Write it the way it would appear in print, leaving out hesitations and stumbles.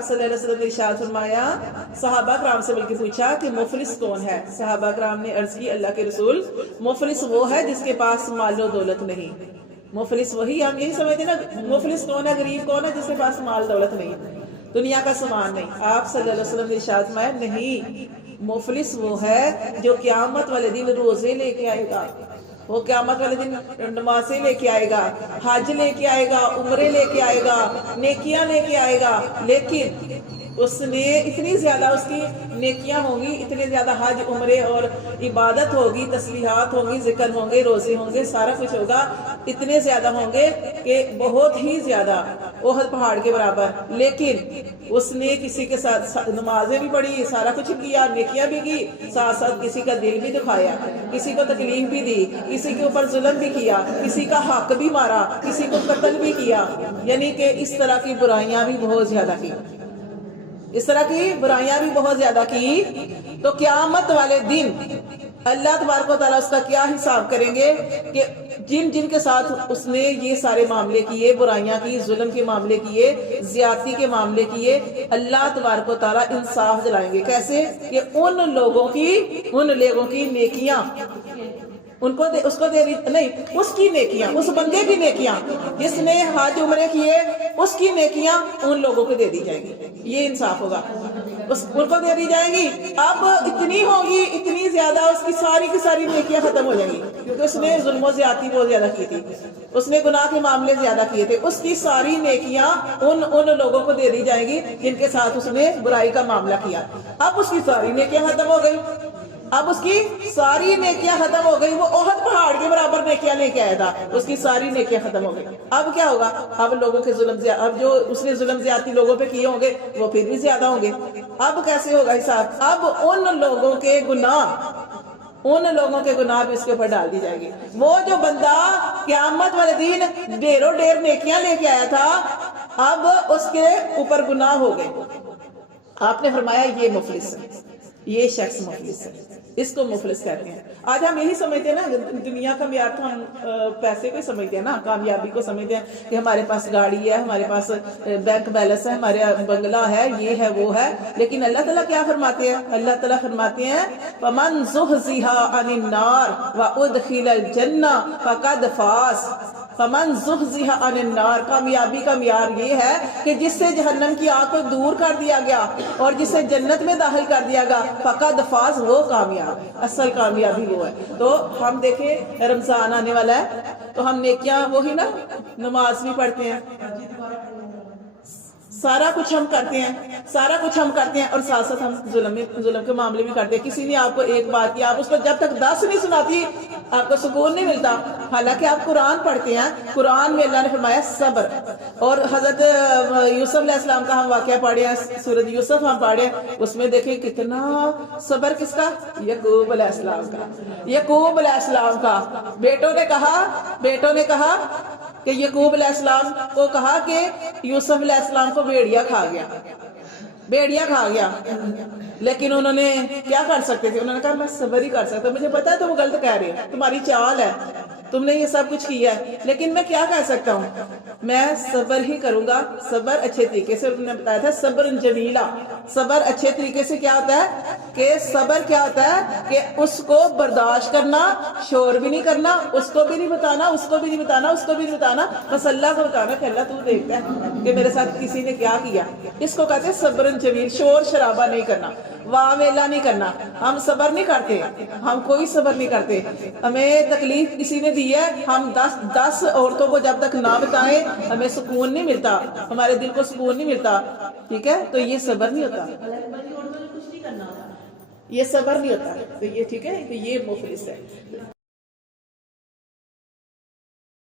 صلی اللہ علیہ وسلم نے ارشاد فرمایا، صحابہ کرام سے بلکہ پوچھا کہ مفلس کون ہے؟ صحابہ کرام نے عرض کی، اللہ کے رسول مفلس وہ ہے جس کے پاس مال و دولت نہیں۔ مفلس وہی، ہم یہی سمجھتے ہیں نا، مفلس کون ہے، غریب کون ہے؟ جس کے پاس مال دولت نہیں، دنیا کا سامان نہیں۔ آپ صلی اللہ علیہ وسلم نے ارشاد فرمایا، نہیں، مفلس وہ ہے جو قیامت والے دن روزے لے کے آئے گا، وہ قیامت والے دن نمازیں لے کے آئے گا، حج لے کے آئے گا، عمرے لے کے آئے گا، نیکیاں لے کے آئے گا، لیکن اس نے اتنی زیادہ اس کی نیکیاں ہوں گی، اتنے زیادہ حج عمرے اور عبادت ہوگی، تسبیحات ہوں گی، ذکر ہوں گے، روزے ہوں گے، سارا کچھ ہوگا، اتنے زیادہ ہوں گے کہ بہت ہی زیادہ، احد پہاڑ کے برابر، لیکن اس نے کسی کے ساتھ نمازیں بھی پڑھی، سارا کچھ کیا، نیکیاں بھی کی، ساتھ ساتھ کسی کا دل بھی دکھایا، کسی کو تکلیف بھی دی، کسی کے اوپر ظلم بھی کیا، کسی کا حق بھی مارا، کسی کو قتل بھی کیا، یعنی کہ اس طرح کی برائیاں بھی بہت زیادہ کی، اس طرح کی برائیاں بھی بہت زیادہ کی، تو قیامت والے دن اللہ تبارک و تعالیٰ اس کا کیا حساب کریں گے کہ جن جن کے ساتھ اس نے یہ سارے معاملے کیے، برائیاں کی، ظلم کے معاملے کیے، زیادتی کے معاملے کیے، اللہ تبارک و تعالیٰ انصاف دلائیں گے۔ کیسے؟ کہ ان لوگوں کی نیکیاں ان کو اس کو دے نہیں، اس کی نیکیاں، اس بندے کی نیکیاں جس نے حج عمرے کیے، اس کی نیکیاں ان لوگوں کو دے دی جائیں گی، یہ انصاف ہوگا، ان کو دے دی جائیں گی۔ اب اتنی ہوگی، اتنی زیادہ، اس کی ساری نیکیاں ختم ہو جائیں گی، کیونکہ اس نے ظلم و زیادتی بہت زیادہ کی تھی، اس نے گناہ کے معاملے زیادہ کیے تھے، اس کی ساری نیکیاں ان لوگوں کو دے دی جائیں گی جن کے ساتھ اس نے برائی کا معاملہ کیا۔ اب اس کی ساری نیکیاں ختم ہو گئی، اب اس کی ساری نیکیاں ختم ہو گئی، وہ احد پہاڑ کے برابر نیکیاں لے کے آیا تھا، اس کی ساری نیکیاں ختم ہو گئی۔ اب کیا ہوگا؟ اب لوگوں کے اب جو اس نے ظلم زیادتی لوگوں پہ کیے ہوں گے وہ پھر بھی زیادہ ہوں گے۔ اب کیسے ہوگا حساب؟ اب ان لوگوں کے گناہ بھی اس کے اوپر ڈال دی جائے گی۔ وہ جو بندہ قیامت والے دن ڈھیروں ڈھیر نیکیاں لے کے آیا تھا، اب اس کے اوپر گناہ ہو گئے، آپ نے فرمایا یہ مفلس ہے، یہ شخص مفلس ہے، اس کو مفلس کہتے ہیں۔ آج ہم یہی سمجھتے ہیں نا، دنیا کا معیار تو ہم پیسے کو سمجھتے ہیں نا، کامیابی کو سمجھتے ہیں کہ ہمارے پاس گاڑی ہے، ہمارے پاس بینک بیلنس ہے، ہمارے بنگلہ ہے، یہ ہے وہ ہے، لیکن اللہ تعالیٰ کیا فرماتے ہیں؟ اللہ تعالیٰ فرماتے ہیں فَمَنْ زُحْزِحَ عَنِ النَّارِ وَأُدْخِلَ الْجَنَّةَ فَقَدْ فَازَ۔ فَمَنْ زُحْزِحَ عَنِ النَّارِ، کامیابی کا معیار یہ ہے کہ جس سے جہنم کی آگ کو دور کر دیا گیا اور جسے جنت میں داخل کر دیا گیا، فقد فاز، وہ کامیاب ہے، اصل کامیابی وہ ہے۔ تو ہم دیکھیں رمضان آنے والا ہے تو ہم نیکیاں وہی نا، نماز بھی پڑھتے ہیں، سارا کچھ ہم کرتے ہیں، اور ساتھ ساتھ ہم ظلم کے معاملے بھی کرتے ہیں۔ کسی نے آپ کو ایک بات کی، آپ اس کو جب تک 10 نہیں سناتی آپ کو سکون نہیں ملتا، حالانکہ آپ قرآن پڑھتے ہیں، قرآن میں اللہ نے فرمایا صبر، اور حضرت یوسف علیہ السلام کا ہم واقعہ پڑھے ہیں، سورۃ یوسف ہم پڑھے ہیں، اس میں دیکھیں کتنا صبر، کس کا؟ یعقوب علیہ السلام کا۔ بیٹوں نے کہا کہ یعقوب علیہ السلام کو کہا کہ یوسف علیہ السلام کو بھیڑیا کھا گیا، لیکن انہوں نے کیا کر سکتے تھے؟ انہوں نے کہا میں صبر ہی کر سکتا، مجھے پتا ہے تم غلط کہہ رہے ہیں، تمہاری چال ہے، تم نے یہ سب کچھ کیا ہے، لیکن میں کیا کہہ سکتا ہوں؟ میں صبر ہی کروں گا، صبر اچھے طریقے سے۔ انہوں نے بتایا تھا صبر جمیلا، صبر اچھے طریقے سے کیا ہوتا ہے کہ صبر کیا ہوتا ہے کہ اس کو برداشت کرنا، شور بھی نہیں کرنا، اس کو بھی نہیں بتانا، اس کو بھی نہیں بتانا، بس اللہ کو بتانا کہ اللہ تو دیکھتا ہے کہ میرے ساتھ کسی نے کیا کیا۔ اس کو کہتے ہیں صبر جمیل، شور شرابہ نہیں کرنا، واہ ویلا نہیں کرنا۔ ہم صبر نہیں کرتے، ہم کوئی صبر نہیں کرتے، ہمیں تکلیف کسی نے دی ہے، ہم 10 عورتوں کو جب تک نہ بتائیں ہمیں سکون نہیں ملتا، ہمارے دل کو سکون نہیں ملتا، ٹھیک ہے؟ تو یہ صبر نہیں ہوتا، یہ صبر نہیں ہوتا، تو یہ ٹھیک ہے کہ یہ مفلس ہے۔